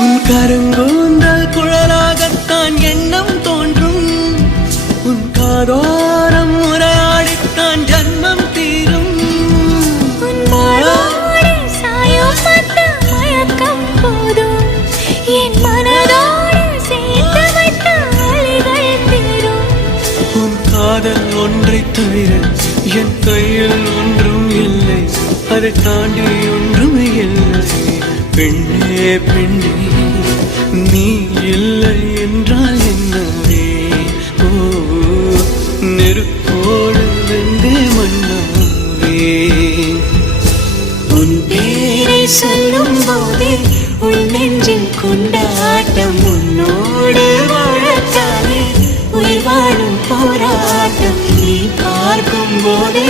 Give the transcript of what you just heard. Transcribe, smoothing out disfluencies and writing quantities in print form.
உன் கருங்கூந்தல் குழலாகத்தான் எண்ணம் தோன்றும். உன் காதோரம் உரையாடித்தான் ஜன்மம் தீரும். உன் மாளோடு சாயம் பார்த்த மயக்கம் போதும். என் மனதோடு சேர்த்து வைத்த அலைகள் தீரும். உன் காதல் ஒன்றை தவிர என் கையில் ஒன்றும் இல்லை. அதை தாண்டி ஒன்றும் இல்லை. பெண்ணே பெண்ணே நீ இல்லை என்றால் என்னவே? ஓ நெருப்போடு வெந்தே மண்ணாவே. உன் பேரை சொல்லும் போதே உன் நெஞ்சில் கொண்டாட்டம். உன்னோடு வாழத்தானே உயிர் வாழும் போராட்டம். நீ பார்க்கும் போதே